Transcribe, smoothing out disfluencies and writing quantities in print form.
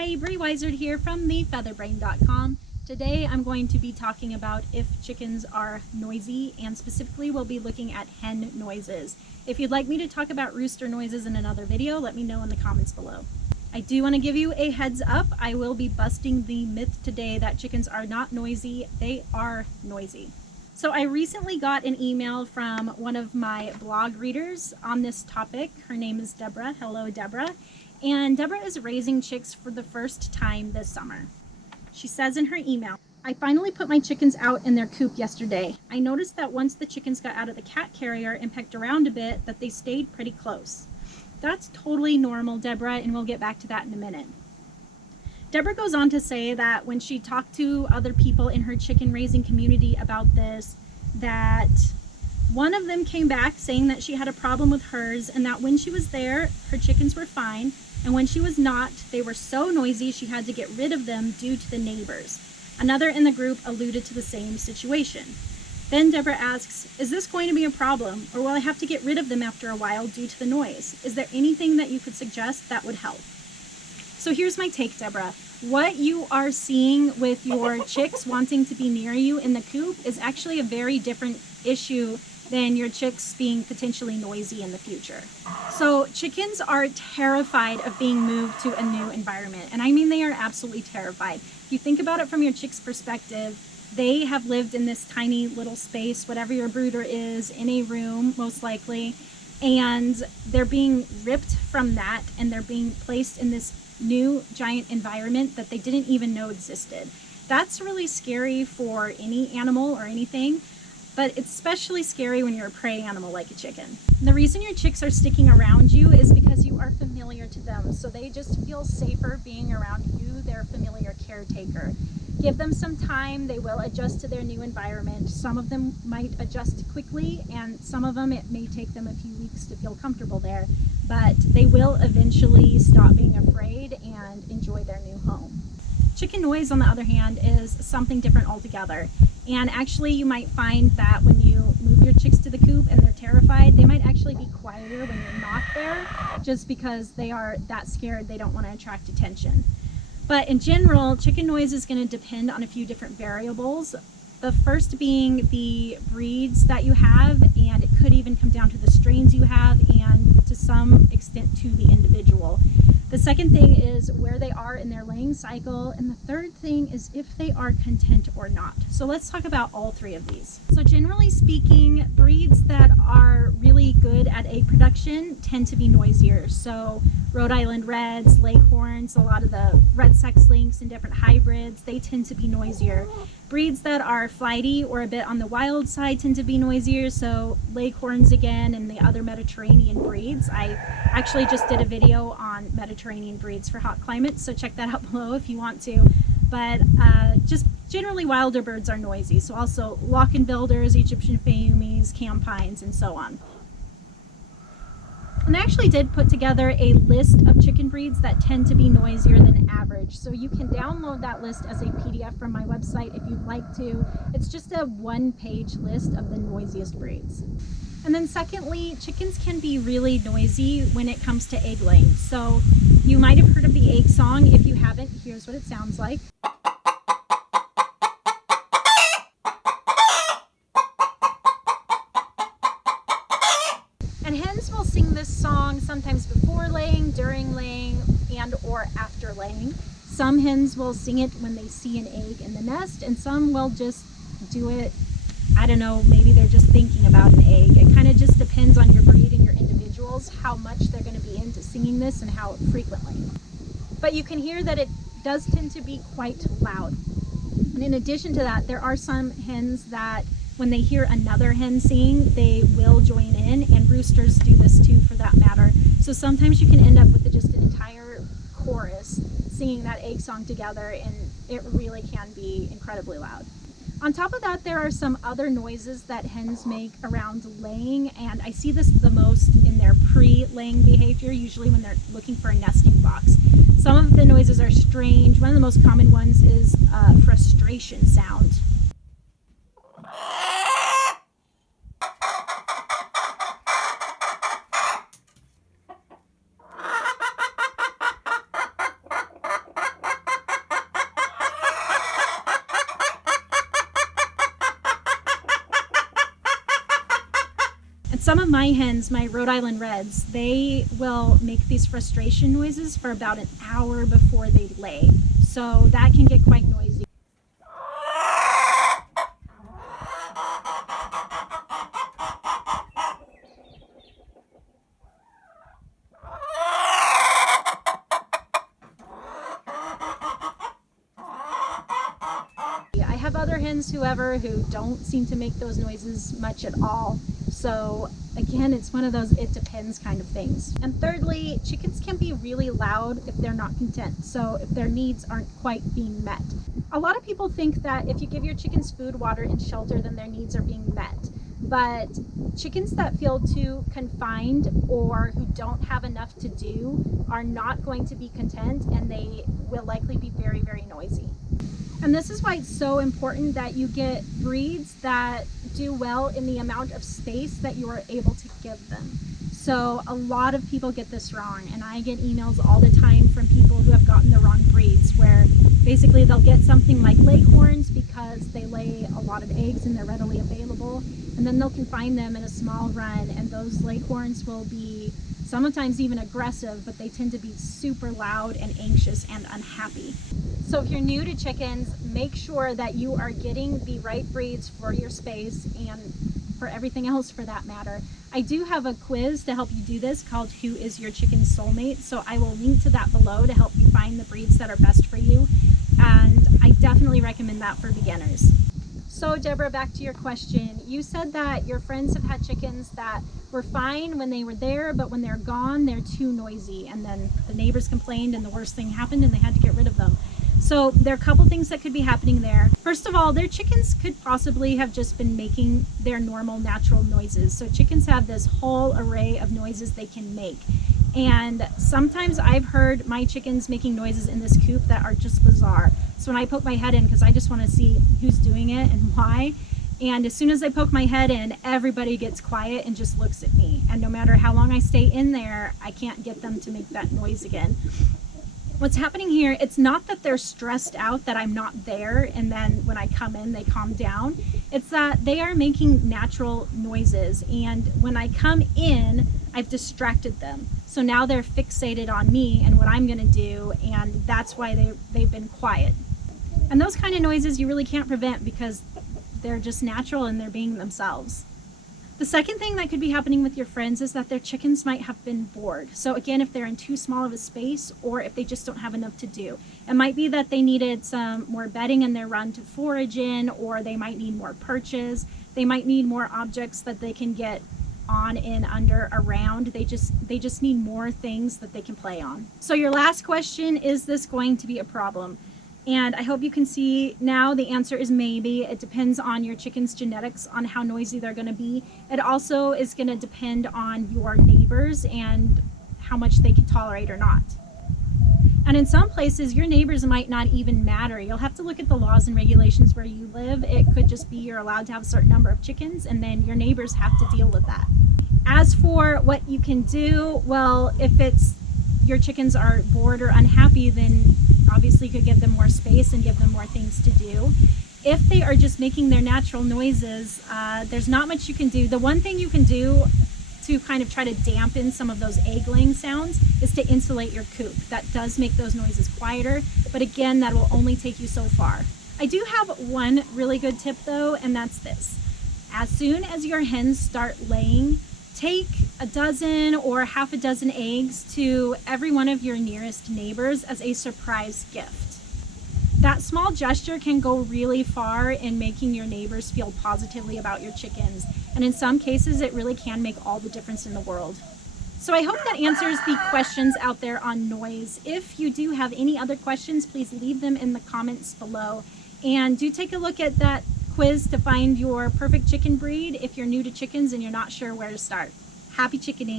Hi, Brie Wizard here from thefeatherbrain.com. Today I'm going to be talking about if chickens are noisy, and specifically we'll be looking at hen noises. If you'd like me to talk about rooster noises in another video, let me know in the comments below. I do want to give you a heads up. I will be busting the myth today that chickens are not noisy. They are noisy. So I recently got an email from one of my blog readers on this topic. Her name is Deborah. Hello, Deborah. And Deborah is raising chicks for the first time this summer. She says in her email, I finally put my chickens out in their coop yesterday. I noticed that once the chickens got out of the cat carrier and pecked around a bit, that they stayed pretty close. That's totally normal, Deborah, and we'll get back to that in a minute. Deborah goes on to say that when she talked to other people in her chicken raising community about this, that one of them came back saying that she had a problem with hers and that when she was there, her chickens were fine, and when she was not, they were so noisy she had to get rid of them due to the neighbors. Another in the group alluded to the same situation. Then Deborah asks, is this going to be a problem, or will I have to get rid of them after a while due to the noise? Is there anything that you could suggest that would help? So here's my take, Deborah. What you are seeing with your chicks wanting to be near you in the coop is actually a very different issue than your chicks being potentially noisy in the future. So chickens are terrified of being moved to a new environment. And I mean, they are absolutely terrified. If you think about it from your chick's perspective, they have lived in this tiny little space, whatever your brooder is, in a room, most likely, and they're being ripped from that and they're being placed in this new giant environment that they didn't even know existed. That's really scary for any animal or anything, but it's especially scary when you're a prey animal like a chicken. The reason your chicks are sticking around you is because you are familiar to them, so they just feel safer being around you, their familiar caretaker. Give them some time, they will adjust to their new environment. Some of them might adjust quickly, and some of them it may take them a few weeks to feel comfortable there, but they will eventually stop being afraid and enjoy their new home. Chicken noise, on the other hand, is something different altogether. And actually, you might find that when you move your chicks to the coop and they're terrified, they might actually be quieter when you're not there, just because they are that scared, they don't want to attract attention. But in general, chicken noise is going to depend on a few different variables. The first being the breeds that you have, and it could even come down to the strains you have, and to some extent to the individual. The second thing is where they are in their laying cycle, and the third thing is if they are content or not. So let's talk about all three of these. So generally speaking, breeds that are really good at egg production tend to be noisier. So Rhode Island Reds, Leghorns, a lot of the red sex links and different hybrids, they tend to be noisier. Breeds that are flighty or a bit on the wild side tend to be noisier, so Leghorns again and the other Mediterranean breeds. I actually just did a video on Mediterranean breeds for hot climates, so check that out below if you want to. But just generally wilder birds are noisy, so also Lochinvilders, Egyptian Fayumis, Campines, and so on. And I actually did put together a list of chicken breeds that tend to be noisier than average. So you can download that list as a PDF from my website if you'd like to. It's just a one-page list of the noisiest breeds. And then secondly, chickens can be really noisy when it comes to egg laying. So you might have heard of the egg song. If you haven't, here's what it sounds like. And hens will sing this song sometimes before laying, during laying, and or after laying. Some hens will sing it when they see an egg in the nest, and some will just do it, I don't know, maybe they're just thinking about an egg. It kind of just depends on your breed and your individuals, how much they're going to be into singing this and how frequently. But you can hear that it does tend to be quite loud. And in addition to that, there are some hens that when they hear another hen sing, they will join in, and roosters do this too for that matter. So sometimes you can end up with just an entire chorus singing that egg song together, and it really can be incredibly loud. On top of that, there are some other noises that hens make around laying, and I see this the most in their pre-laying behavior, usually when they're looking for a nesting box. Some of the noises are strange. One of the most common ones is a frustration sound. Some of my hens, my Rhode Island Reds, they will make these frustration noises for about an hour before they lay. So that can get quite noisy. I have other hens, however, who don't seem to make those noises much at all. So again, it's one of those it depends kind of things. And thirdly, chickens can be really loud if they're not content. So if their needs aren't quite being met. A lot of people think that if you give your chickens food, water, and shelter, then their needs are being met. But chickens that feel too confined or who don't have enough to do are not going to be content, and they will likely be very, very noisy. And this is why it's so important that you get breeds that do well in the amount of space that you are able to give them. So a lot of people get this wrong, and I get emails all the time from people who have gotten the wrong breeds, where basically they'll get something like Leghorns because they lay a lot of eggs and they're readily available, and then they'll confine them in a small run, and those Leghorns will be sometimes even aggressive, but they tend to be super loud and anxious and unhappy. So if you're new to chickens, make sure that you are getting the right breeds for your space and for everything else for that matter. I do have a quiz to help you do this called Who is Your Chicken Soulmate? So I will link to that below to help you find the breeds that are best for you. And I definitely recommend that for beginners. So Deborah, back to your question. You said that your friends have had chickens that were fine when they were there, but when they're gone, they're too noisy. And then the neighbors complained and the worst thing happened and they had to get rid of them. So there are a couple things that could be happening there. First of all, their chickens could possibly have just been making their normal natural noises. So chickens have this whole array of noises they can make. And sometimes I've heard my chickens making noises in this coop that are just bizarre. So when I poke my head in, because I just want to see who's doing it and why, and as soon as I poke my head in, everybody gets quiet and just looks at me. And no matter how long I stay in there, I can't get them to make that noise again. What's happening here, it's not that they're stressed out that I'm not there and then when I come in they calm down. It's that they are making natural noises, and when I come in, I've distracted them. So now they're fixated on me and what I'm gonna do, and that's why they've been quiet. And those kind of noises you really can't prevent because they're just natural and they're being themselves. The second thing that could be happening with your friends is that their chickens might have been bored. So again, if they're in too small of a space or if they just don't have enough to do. It might be that they needed some more bedding in their run to forage in, or they might need more perches. They might need more objects that they can get on, in, under, around. They just need more things that they can play on. So your last question, is this going to be a problem? And I hope you can see now the answer is maybe. It depends on your chicken's genetics on how noisy they're going to be. It also is going to depend on your neighbors and how much they can tolerate or not. And in some places, your neighbors might not even matter. You'll have to look at the laws and regulations where you live. It could just be you're allowed to have a certain number of chickens, and then your neighbors have to deal with that. As for what you can do, well, if it's your chickens are bored or unhappy, then obviously you could give them more space and give them more things to do. If they are just making their natural noises, there's not much you can do. The one thing you can do to kind of try to dampen some of those egg-laying sounds is to insulate your coop. That does make those noises quieter, but again, that will only take you so far. I do have one really good tip though, and that's this. As soon as your hens start laying, take a dozen or half a dozen eggs to every one of your nearest neighbors as a surprise gift. That small gesture can go really far in making your neighbors feel positively about your chickens. And in some cases, it really can make all the difference in the world. So I hope that answers the questions out there on noise. If you do have any other questions, please leave them in the comments below. And do take a look at that quiz to find your perfect chicken breed if you're new to chickens and you're not sure where to start. Happy chickening!